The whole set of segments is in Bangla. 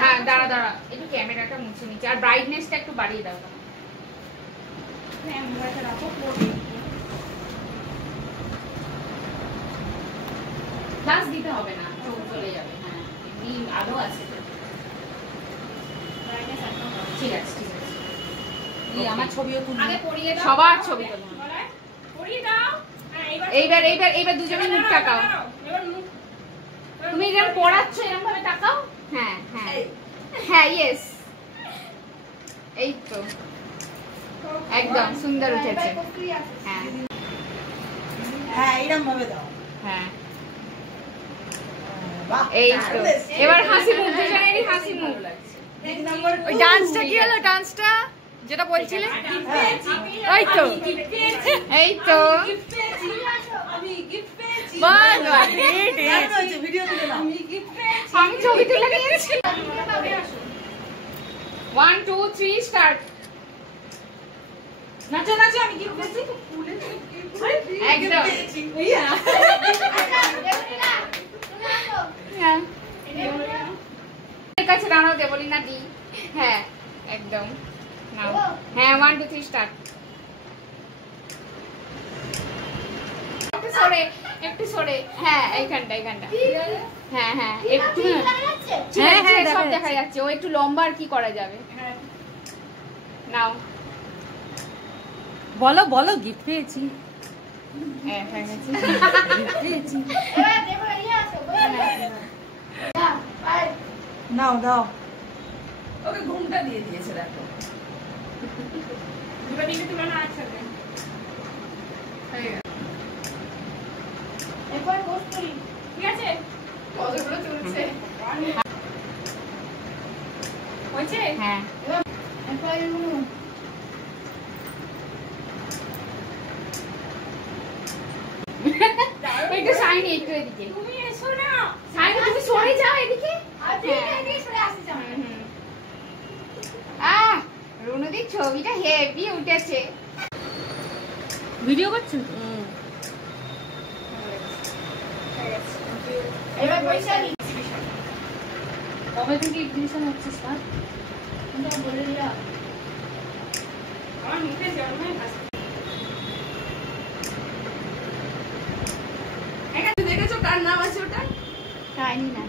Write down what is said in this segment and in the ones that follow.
হ্যাঁ দাঁড়া দাঁড়া একটু ক্যামেরাটা মুছে নিচ্ছি আর ব্রাইটনেসটা একটু বাড়িয়ে দাও। গ্লাস দিতে হবে না, চলে যাবে। হ্যাঁ এমনি আলো আছে। ঠিক আছে ঠিক আছে। আমার ছবিও তুলবো, সবার ছবি তুলবো। এইবার এইবার এইবার দুজনে মুখ তাকাও। তুমি যেরকম পড়াচ্ছ এরকম ভাবে তাকাও। হ্যাঁ হ্যাঁ হ্যাঁ ইয়েস, এই তো একদম সুন্দর উঠেছে। হ্যাঁ হ্যাঁ এইরকম ভাবে দাও। হ্যাঁ এই তো এবার হাসি মুখ, দুজনেরই হাসি মুখ। ওই ডান্সটা কি হলো? ডান্সটা যেটা বলছিলে এই তো এই তো আমি ছবি তুলে নিয়েছি। 1 2 3 স্টার্ট। নাচো নাচো, আমি কি বলছি একদম। হ্যাঁ ঠিক আছে দাঁড়াও, দেবলি না দি। হ্যাঁ একদম নাও। হ্যাঁ 1 2 3 স্টার্ট। সরে একটু সরে। হ্যাঁ এইখানটা এইখানটা। হ্যাঁ হ্যাঁ একটু। হ্যাঁ হ্যাঁ সব দেখা যাচ্ছে। ও একটু লম্বা, আর কি করা যাবে। নাও বলো বলো গিফট পেয়েছি। হ্যাঁ হ্যাঁ পেয়েছি। নাও দাও। ওকে ঘুমটা দিয়ে দিয়েছে দেখো। এবার দিকে তুলনা আছে। এরপর পোস্ট করি। ঠিক আছে? কতগুলো চলছে। হয়েছে? হ্যাঁ এরপর এগুলো একটু সাইনি, একটু এদিকে। তুমি এসো না। সাইনি তুমি সরে যাও এদিকে। আচ্ছা এদিকে সরে আসতে চাও। রুনুদির ছবিটা হেভি উঠেছে। ভিডিও করছেন? এবার পয়সা নি। কবে থেকে এক্সিবিশন হচ্ছে স্যার? তোমরা বলে দিও। আমার মুখে জন্মই হাসি। এখানে দেখেছো কার নাম আছে ওটা? জানি না।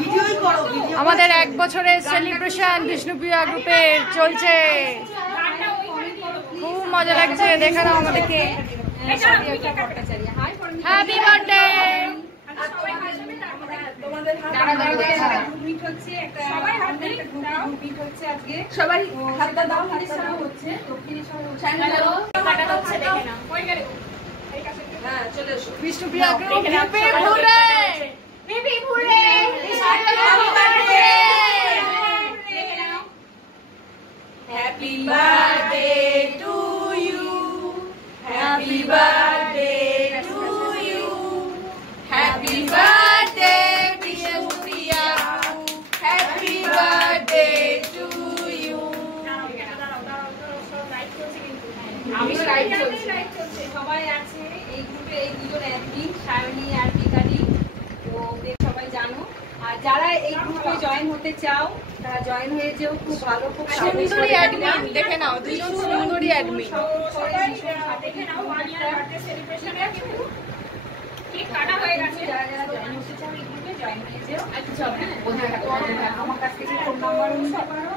ভিডিওই করো, ভিডিও। আমাদের 1 বছরের সেলিব্রেশন বিষ্ণুপ্রিয়া গ্রুপের চলছে। খুব মজা লাগছে। দেখে নাও আমাদেরকে। Happy birthday. তোমাদের মিট হচ্ছে একটা, সবাই হাত ধরে মিট হচ্ছে আজকে। সবাই হাতটা দাও, হাতটা হচ্ছে দক্ষিণী হ্যালো কাটা হচ্ছে, দেখে নাও। কই গেল? এই কাছে। হ্যাঁ চলে এসো। বিষ্ণুপ্রিয়া গ্রুপের ঘুরে বেবি ঘুরে। Happy birthday. দেখে নাও। Happy birthday to you. Happy birthday to you. Happy birthday Bishnupriya. Happy birthday to you. আমিও লাইভ চলছি। সবাই আছে এই গ্রুপে, এই দুজন অ্যাডমিন সায়নী আর বিকারি। তো ওদের সবাই জানো। আর যারা এই গ্রুপে জয়েন হতে চাও তারা জয়েন হয়ে যেও। খুব ভালো, খুব সুন্দরী অ্যাডমিন। দেখে নাও দুজন সুন্দরী অ্যাডমিন। দেখে নাও। 1 ইয়ার বার্থডে সেলিব্রেশনে কিন্তু কেক কাটা হয়ে গেছে। যারা যারা জয়েন হতে চাও এই গ্রুপে জয়েন হয়ে যেও। আচ্ছা চল হ্যাঁ, আমার কাছ থেকে ফোন নাম্বার নিতে পারো।